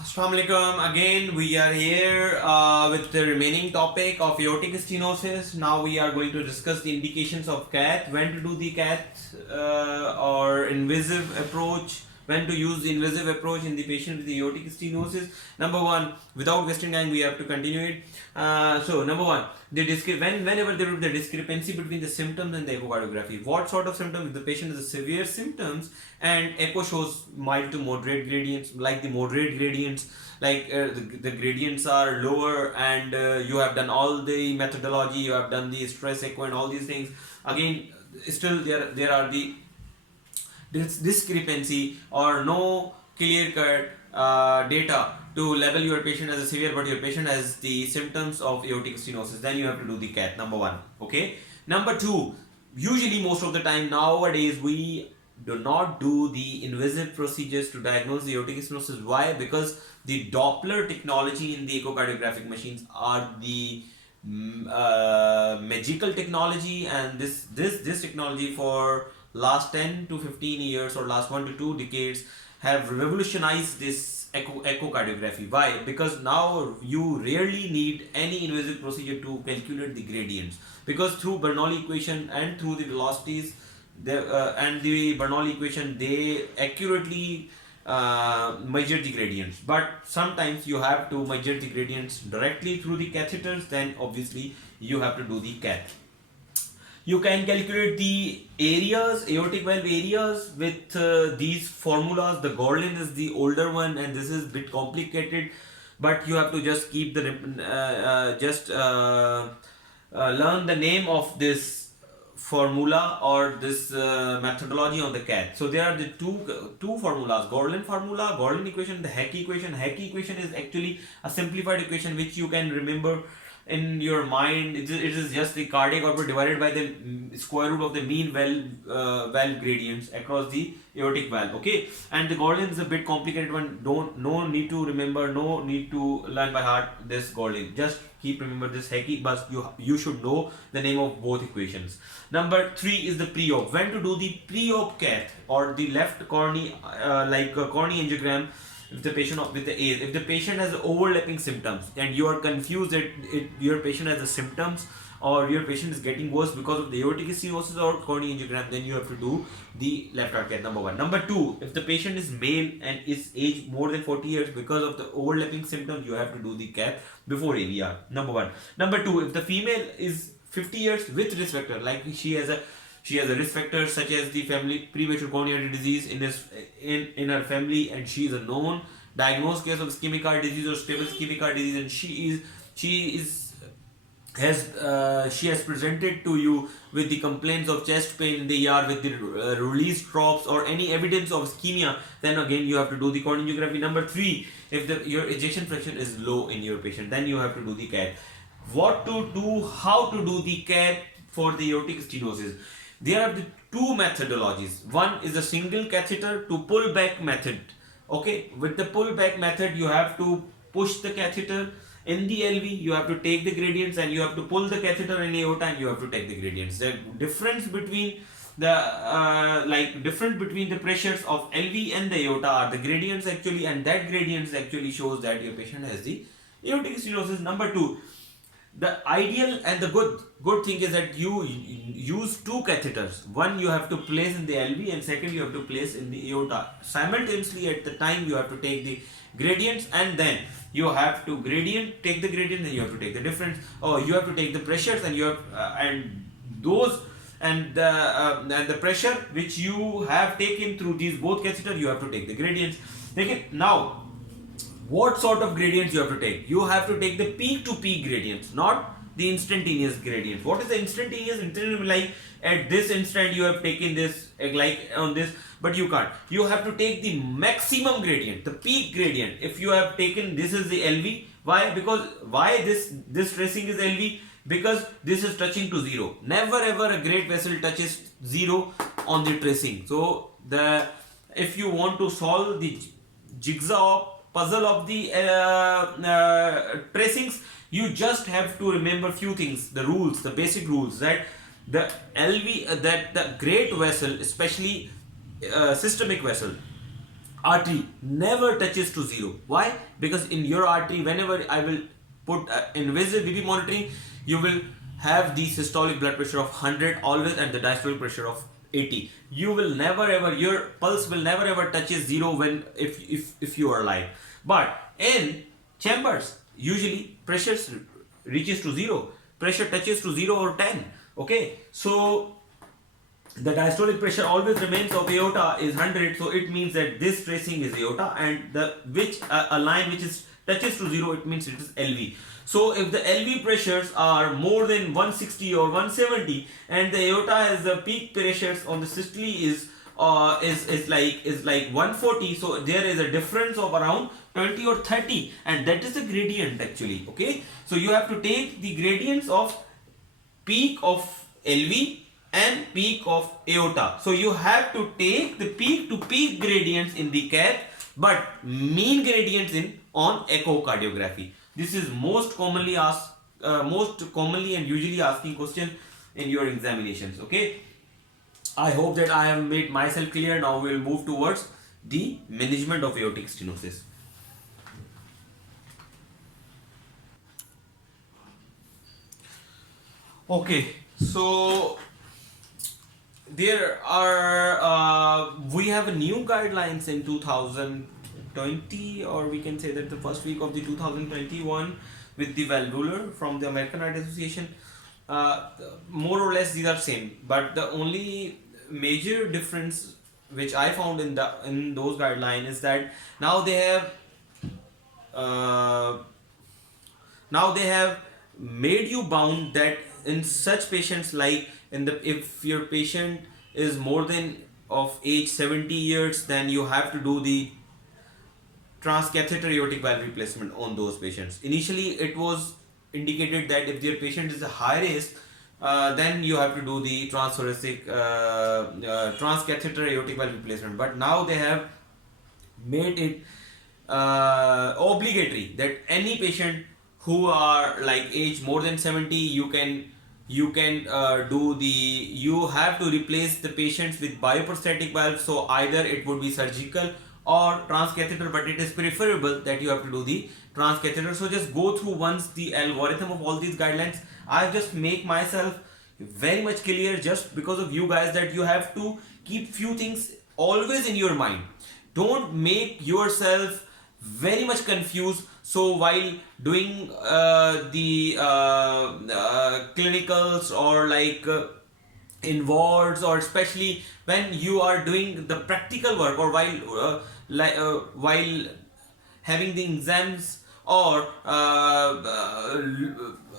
Assalamu alaikum. Again, we are here with the remaining topic of aortic stenosis. Now we are going to discuss the indications of cath, when to do the cath or invasive approach, when to use the invasive approach in the patient with aortic stenosis. Number one, without wasting time, we have to continue it. So number one, whenever there is the discrepancy between the symptoms and the echocardiography, what sort of symptoms? If the patient has severe symptoms and echo shows mild to moderate gradients, like the moderate gradients, like the gradients are lower, and you have done all the methodology, you have done the stress echo and all these things. Again, still there are the discrepancy or no clear cut data to label your patient as a severe, but your patient has the symptoms of aortic stenosis, then you have to do the cath. Number one. Okay. Number two, usually most of the time nowadays we do not do the invasive procedures to diagnose the aortic stenosis. Why? Because the Doppler technology in the echocardiographic machines are the magical technology, and this technology for last 10 to 15 years or last 1 to 2 decades have revolutionized this echocardiography. Why? Because now you rarely need any invasive procedure to calculate the gradients, because through Bernoulli equation and through the velocities and the Bernoulli equation, they accurately measure the gradients. But sometimes you have to measure the gradients directly through the catheters, then obviously you have to do the cath. You can calculate the areas, aortic valve areas, with these formulas. The Gorlin is the older one, and this is a bit complicated, but you have to just keep the learn the name of this formula or this methodology on the cath. So there are the two formulas: Gorlin formula, Gorlin equation, the Heck equation. Heck equation is actually a simplified equation which you can remember in your mind. It is just the cardiac output divided by the square root of the mean valve gradients across the aortic valve. Okay, and the Gorlin is a bit complicated one. No need to remember, no need to learn by heart this Gorlin. Just keep remember this Hecky, but you should know the name of both equations. Number three is the pre-op. When to do the pre-op cath or the left cornea, cornea angiogram. If the patient if the patient has overlapping symptoms and you are confused that your patient has the symptoms or your patient is getting worse because of the aortic stenosis or cornea angiogram, then you have to do the left heart cath. Number one. Number two, if the patient is male and is aged more than 40 years, because of the overlapping symptoms, you have to do the cath before AVR. Number one. Number two, if the female is 50 years with risk factor, like she has a risk factor such as the family premature coronary disease in her family, and she is a known diagnosed case of ischemic heart disease or stable ischemic heart disease, and she has presented to you with the complaints of chest pain in the ER with the released drops or any evidence of ischemia, then again you have to do the coronary. Number three, if your ejection fraction is low in your patient, then you have to do the cath. What to do, how to do the cath for the aortic stenosis? There are the two methodologies. One is a single catheter to pull back method. Okay, with the pull back method, you have to push the catheter in the LV, you have to take the gradients, and you have to pull the catheter in aorta and you have to take the gradients. The difference between the pressures of LV and the aorta are the gradients actually, and that gradients actually shows that your patient has the aortic stenosis. Number two, the ideal and the good thing is that you use two catheters. One you have to place in the LV, and second you have to place in the aorta. Simultaneously at the time you have to take the gradients, and then you have to take the gradient, and you have to take the difference, or you have to take the pressures, and you have the pressure which you have taken through these both catheter, you have to take the gradients. Okay, now what sort of gradients you have to take? You have to take the peak to peak gradients, not the instantaneous gradients. What is the instantaneous? Like at this instant you have taken this, like on this, but you can't. You have to take the maximum gradient, the peak gradient. If you have taken, this is the LV. Why? Because why this tracing is LV? Because this is touching to zero. Never ever a great vessel touches zero on the tracing. So if you want to solve the jigsaw puzzle of the tracings, you just have to remember few things, the rules, the basic rules, that the LV, that the great vessel, especially systemic vessel, artery never touches to zero. Why? Because in your artery, whenever I will put invasive BP monitoring, you will have the systolic blood pressure of 100 always and the diastolic pressure of 80. You will never ever, your pulse will never ever touches zero when if you are alive. But in chambers, usually pressures reaches to zero, pressure touches to 0 or 10. Okay, so the diastolic pressure always remains of aorta is 100, so it means that this tracing is aorta, and the which a line which is touches to 0, it means it is LV. So if the LV pressures are more than 160 or 170 and the aorta has the peak pressures on the systole is like 140, so there is a difference of around 20 or 30, and that is the gradient actually. Okay, so you have to take the gradients of peak of LV and peak of aorta. So you have to take the peak to peak gradients in the cath, but mean gradients in on echocardiography. This is most commonly asked, most commonly and usually asking question in your examinations. Okay, I hope that I have made myself clear. Now we will move towards the management of aortic stenosis. Okay, so there are we have a new guidelines in 2020, or we can say that the first week of the 2021 with the valvular from the American Heart Association. More or less these are same, but the only major difference which I found in those guidelines is that now they have made you bound that in such patients, like if your patient is more than of age 70 years, then you have to do the transcatheter aortic valve replacement on those patients. Initially it was indicated that if their patient is a high risk, then you have to do the transthoracic transcatheter aortic valve replacement. But now they have made it obligatory that any patient who are like age more than 70, you have to replace the patients with bioprosthetic valves. So either it would be surgical or transcatheter, but it is preferable that you have to do the transcatheter. So just go through once the algorithm of all these guidelines. I just make myself very much clear just because of you guys, that you have to keep few things always in your mind. Don't make yourself very much confused. So while doing the clinicals or like in wards, or especially when you are doing the practical work, or while having the exams, or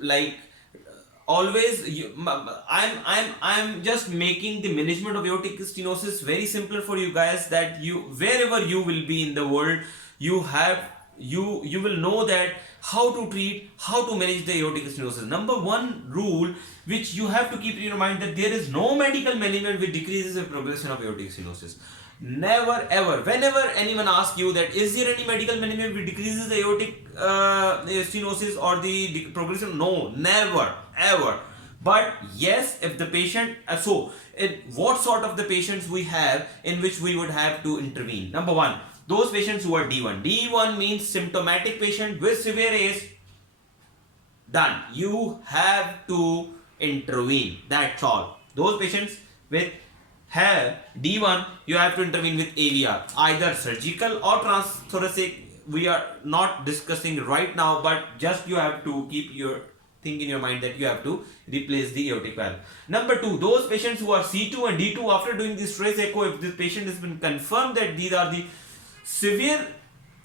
like always I'm just making the management of aortic stenosis very simple for you guys, that you wherever you will be in the world, you will know that how to treat, how to manage the aortic stenosis. Number one rule which you have to keep in your mind, that there is no medical management which decreases the progression of aortic stenosis. Never ever. Whenever anyone asks you that is there any medical management which decreases the aortic stenosis or the progression, no, never ever. But yes, if the patient, what sort of the patients we have in which we would have to intervene? Number one, those patients who are D1. D1 means symptomatic patient with severe AS. Done. You have to intervene. That's all. Those patients with have D1, you have to intervene with AVR, either surgical or transthoracic. We are not discussing right now, but just you have to keep your thing in your mind that you have to replace the aortic valve. Number two, those patients who are C2 and D2, after doing this stress echo, if this patient has been confirmed that these are the severe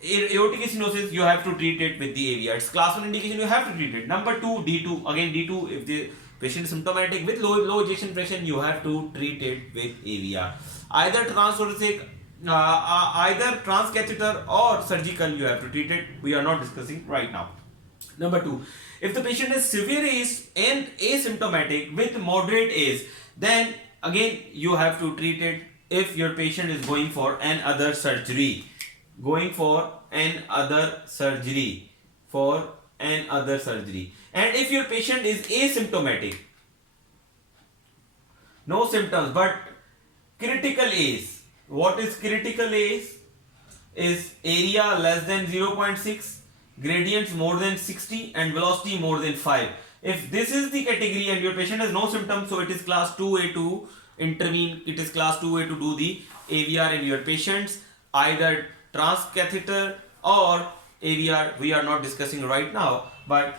aortic stenosis, you have to treat it with the AVR. It's class 1 indication, you have to treat it. Number two, D2, again D2, if the patient is symptomatic with low ejection fraction, you have to treat it with AVR. Either transthoracic, either transcatheter or surgical, you have to treat it. We are not discussing right now. Number two, if the patient is severe AS and asymptomatic with moderate AS, then again you have to treat it if your patient is going for another surgery. And if your patient is asymptomatic, no symptoms, but critical AS. What is critical AS? is area less than 0.6, gradients more than 60, and velocity more than 5. If this is the category and your patient has no symptoms, so it is class 2A to intervene, it is class 2A to do the AVR in your patients, either transcatheter or AVR. We are not discussing right now, but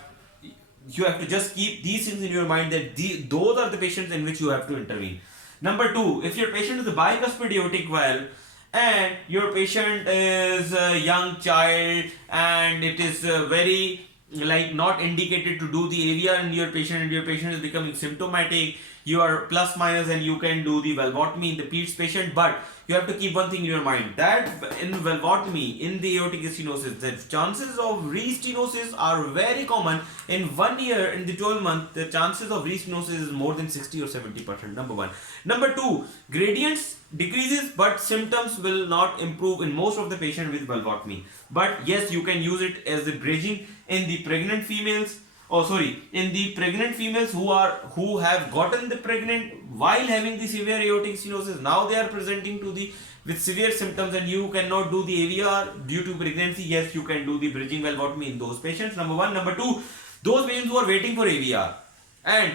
you have to just keep these things in your mind that those are the patients in which you have to intervene. Number 2, if your patient is a bicuspid aortic valve and your patient is a young child and it is very like not indicated to do the AVR in your patient and your patient is becoming symptomatic, you are plus minus and you can do the valvotomy in the PEDS patient, but you have to keep one thing in your mind that in valvotomy, in the aortic stenosis, the chances of restenosis are very common. In 1 year, in the 12 month, the chances of restenosis is more than 60 or 70%. Number 1. Number 2, gradients decreases but symptoms will not improve in most of the patient with valvotomy. But yes, you can use it as the bridging in the pregnant females. In the pregnant females who have gotten the pregnant while having the severe aortic stenosis. Now they are presenting to the with severe symptoms and you cannot do the AVR due to pregnancy. Yes, you can do the bridging valvotomy in those patients. Number 1. Number 2, those patients who are waiting for AVR and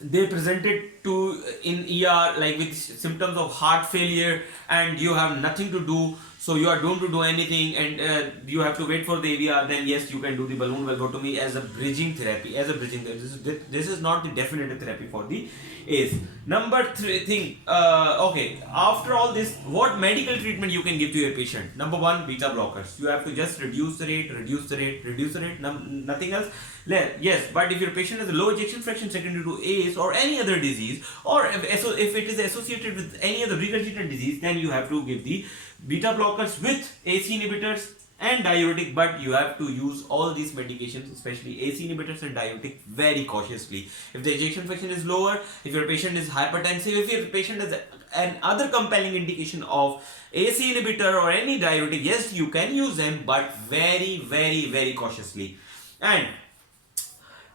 they presented to in ER like with symptoms of heart failure and you have nothing to do, so you are doomed to do anything and you have to wait for the AVR, then yes, you can do the balloon valvotomy as a bridging therapy. This is not the definitive therapy for the ACE. Number 3 thing, okay, after all this, what medical treatment you can give to your patient? Number 1, beta blockers. You have to just reduce the rate, nothing else. Yes, but if your patient has a low ejection fraction secondary to ACE or any other disease, or if it is associated with any other regurgitant disease, then you have to give the beta blockers with ACE inhibitors and diuretic, but you have to use all these medications, especially ACE inhibitors and diuretic, very cautiously. If the ejection fraction is lower, if your patient is hypertensive, if your patient has an other compelling indication of ACE inhibitor or any diuretic, yes, you can use them, but very cautiously. And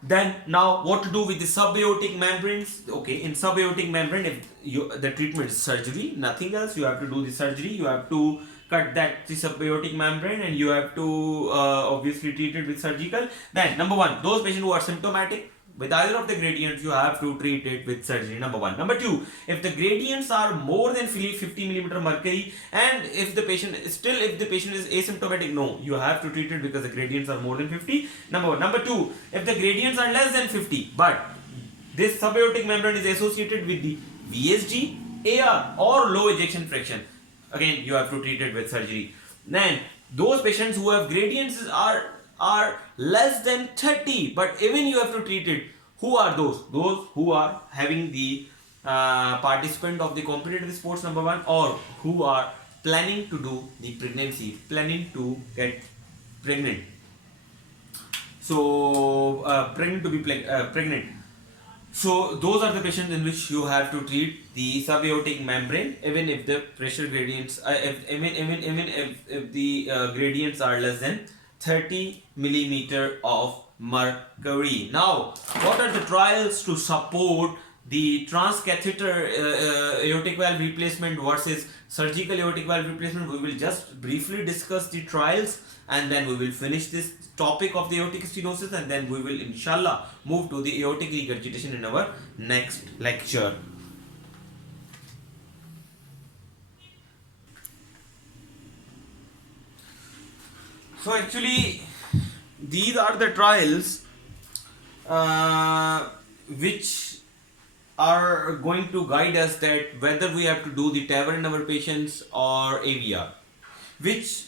then now what to do with the subaortic membranes? Okay, in subaortic membrane, if the treatment is surgery, nothing else, you have to do the surgery, you have to cut that the subaortic membrane and you have to obviously treat it with surgical. Then number 1, those patients who are symptomatic with either of the gradients, you have to treat it with surgery. Number 1. Number 2, if the gradients are more than 50 mm mercury and if the patient is asymptomatic, no, you have to treat it because the gradients are more than 50. Number 1. Number 2, if the gradients are less than 50 but this subaortic membrane is associated with the VSG, AR or low ejection fraction, again you have to treat it with surgery. Then those patients who have gradients are less than 30 but even you have to treat it. Who are those who are having the participant of the competitive sports, number 1, or who are planning to do the pregnancy, planning to get pregnant, so pregnant to be pregnant. So those are the patients in which you have to treat the subaortic membrane, even if the pressure gradients, if the gradients are less than 30 millimeter of mercury. Now, what are the trials to support the transcatheter aortic valve replacement versus surgical aortic valve replacement? We will just briefly discuss the trials and then we will finish this topic of the aortic stenosis and then we will inshallah move to the aortic regurgitation in our next lecture. So actually these are the trials which are going to guide us that whether we have to do the TAVR in our patients or AVR, which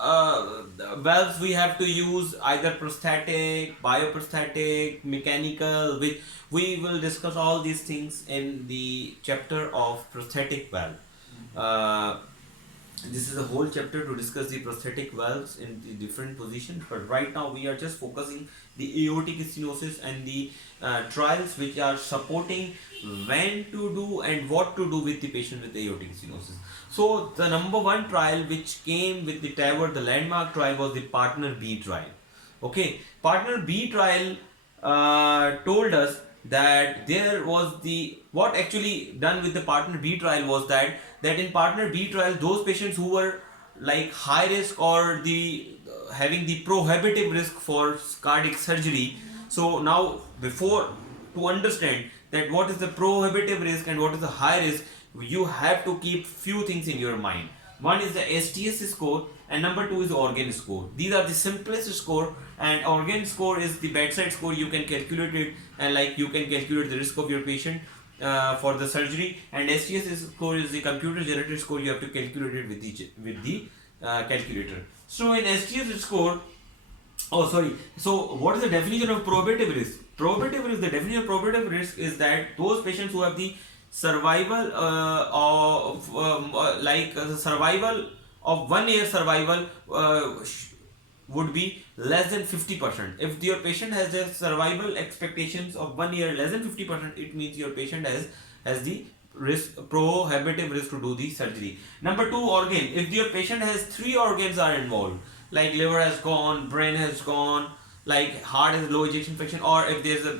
valves we have to use, either prosthetic, bioprosthetic, mechanical, which we will discuss all these things in the chapter of prosthetic valve. This is a whole chapter to discuss the prosthetic valves in the different positions, but right now we are just focusing the aortic stenosis and the trials which are supporting when to do and what to do with the patient with aortic stenosis. So the number 1 trial which came with the TAVR, the landmark trial, was the Partner B trial. Okay, Partner B trial told us that there was what actually done with the Partner B trial was that in Partner B trial, those patients who were like high risk or the having the prohibitive risk for cardiac surgery. So now, before to understand that what is the prohibitive risk and what is the high risk, you have to keep few things in your mind. One is the STS score, and number two is organ score. These are the simplest score, and organ score is the bedside score. You can calculate it, and like you can calculate the risk of your patient for the surgery. And STS score is the computer generated score. You have to calculate it with the calculator. So in STS score, oh sorry. So what is the definition of prohibitive risk? Prohibitive risk. The definition of prohibitive risk is that those patients who have the survival survival of 1 year survival would be less than 50%. If your patient has the survival expectations of 1 year less than 50%, it means your patient has the risk, prohibitive risk to do the surgery. Number two, organ. If your patient has 3 organs are involved, like liver has gone, brain has gone, like heart has low ejection fraction, or if there's a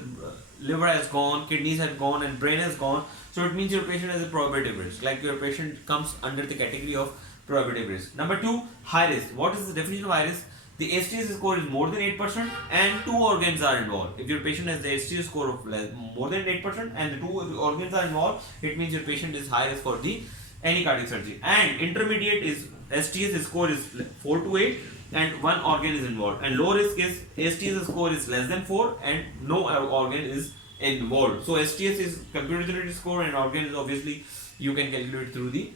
liver has gone, kidneys have gone, and brain has gone, so it means your patient has a prohibitive risk. Like your patient comes under the category of prohibitive risk. Number two, high risk. What is the definition of high risk? The STS score is more than 8% and 2 organs are involved. If your patient has the STS score of more than 8% and the 2 organs are involved, it means your patient is high risk for the any cardiac surgery. And intermediate is STS score is 4 to 8 and 1 organ is involved. And low risk is STS score is less than 4 and no organ is involved. So STS is computer generated score, and organ is obviously you can calculate through the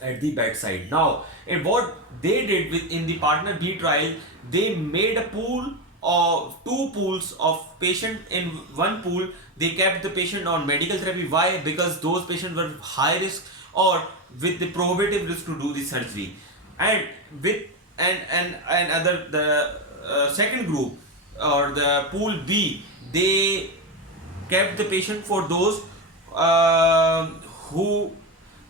at the bedside. Now, what they did in the partner B trial, they made a pool of 2 pools of patient. In one pool, they kept the patient on medical therapy. Why? Because those patients were high risk or with the prohibitive risk to do the surgery. And with and other the second group or the pool B, they kept the patient for those who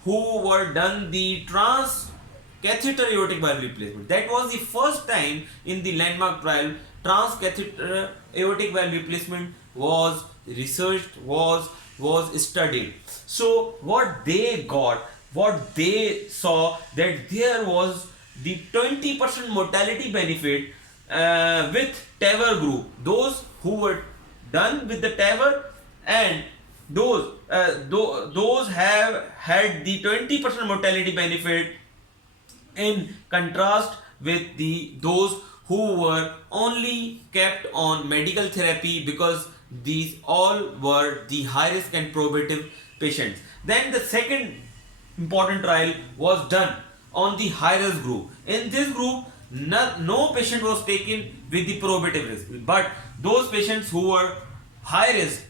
were done the transcatheter aortic valve replacement. That was the first time in the landmark trial transcatheter aortic valve replacement was researched, was studied. So what they got, what they saw, that there was the 20% mortality benefit with TAVR group. Those who were done with the TAVR and those have had the 20% mortality benefit, in contrast with those who were only kept on medical therapy, because these all were the high risk and prohibitive patients. Then the second important trial was done on the high risk group. In this group, no patient was taken with the prohibitive risk, but those patients who were high risk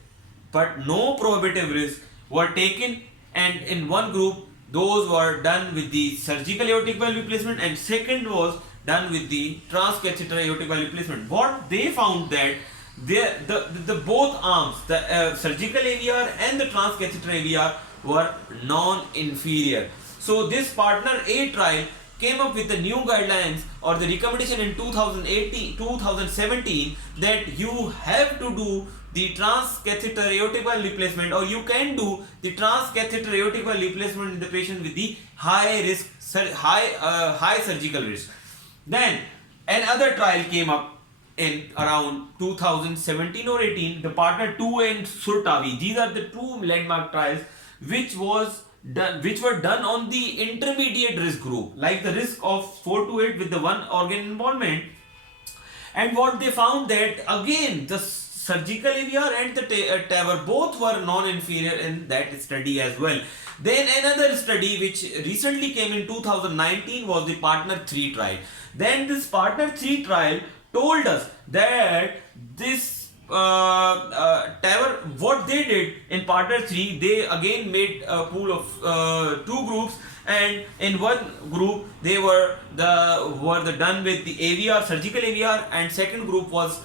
but no prohibitive risk were taken, and in one group those were done with the surgical aortic valve replacement and second was done with the transcatheter aortic valve replacement. What they found that the both arms, the surgical AVR and the transcatheter AVR, were non-inferior. So this partner A trial came up with the new guidelines or the recommendation in 2017 that you have to do the transcatheter aortic valve replacement, or you can do the transcatheter aortic valve replacement in the patient with the high risk, high surgical risk. Then another trial came up in around 2017 or 18, the partner 2 and Surtavi. These are the 2 landmark trials which were done on the intermediate risk group, like the risk of 4 to 8 with the 1 organ involvement. And what they found that again the surgical AVR and the TAVR both were non-inferior in that study as well. Then another study which recently came in 2019 was the partner 3 trial. Then this partner 3 trial told us that this TAVR, what they did in partner 3, they again made a pool of 2 groups, and in one group they were done with the AVR, surgical AVR, and second group was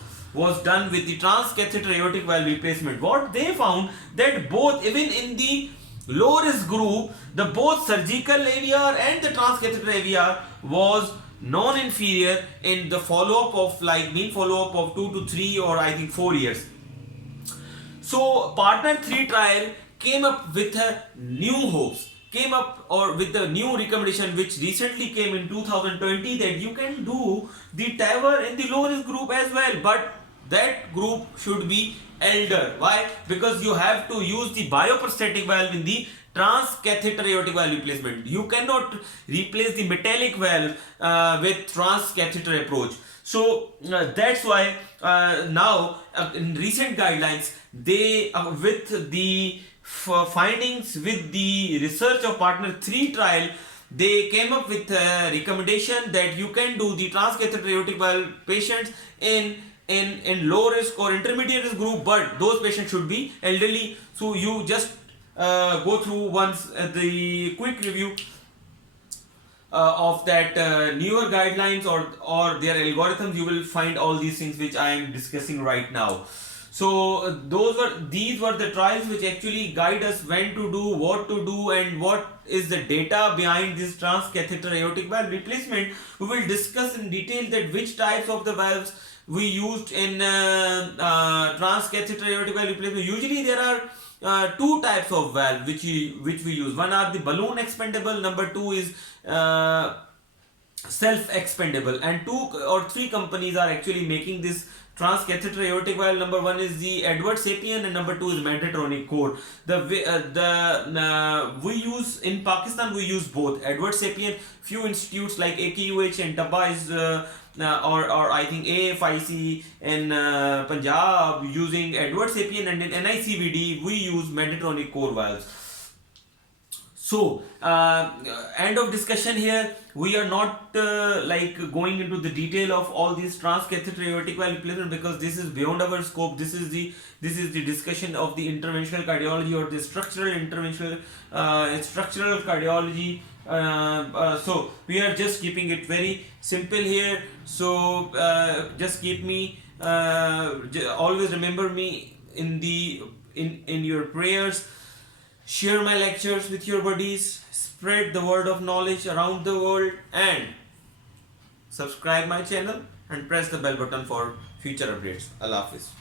done with the transcatheter aortic valve replacement. What they found that both, even in the low risk group, the both surgical AVR and the transcatheter AVR was non-inferior in the follow-up of mean follow-up of 2 to 3 or I think 4 years. So partner 3 trial came up with a new hopes, came up or with the new recommendation which recently came in 2020, that you can do the TAVR in the low risk group as well, but that group should be elder. Why? Because you have to use the bioprosthetic valve in the transcatheter aortic valve replacement. You cannot replace the metallic valve with transcatheter approach. So that's why now in recent guidelines, they with the findings with the research of partner 3 trial, they came up with a recommendation that you can do the transcatheter aortic valve patients in low risk or intermediate risk group, but those patients should be elderly. So you just go through once the quick review of that newer guidelines or their algorithms. You will find all these things which I am discussing right now. So these were the trials which actually guide us when to do, what to do, and what is the data behind this transcatheter aortic valve replacement. We will discuss in detail that which types of the valves we used in transcatheter aortic valve replacement. Usually there are 2 types of valve which we use. One are the balloon expandable, number 2 is self expandable, and 2 or 3 companies are actually making this transcatheter aortic valve. Number 1 is the Edward Sapien and number 2 is Medtronic Core. We use in Pakistan, we use both Edward Sapien. Few institutes like AKUH and Taba is or I think AFIC in Punjab using Edward Sapien, and in NICVD we use Medtronic Core valves. So end of discussion here. We are not like going into the detail of all these transcatheter aortic valve replacement because this is beyond our scope. This is the discussion of the interventional cardiology or the structural cardiology. So we are just keeping it very simple here. So just keep me always remember me in your prayers. Share my lectures with your buddies, spread the word of knowledge around the world, and subscribe my channel and press the bell button for future updates. Allah Hafiz.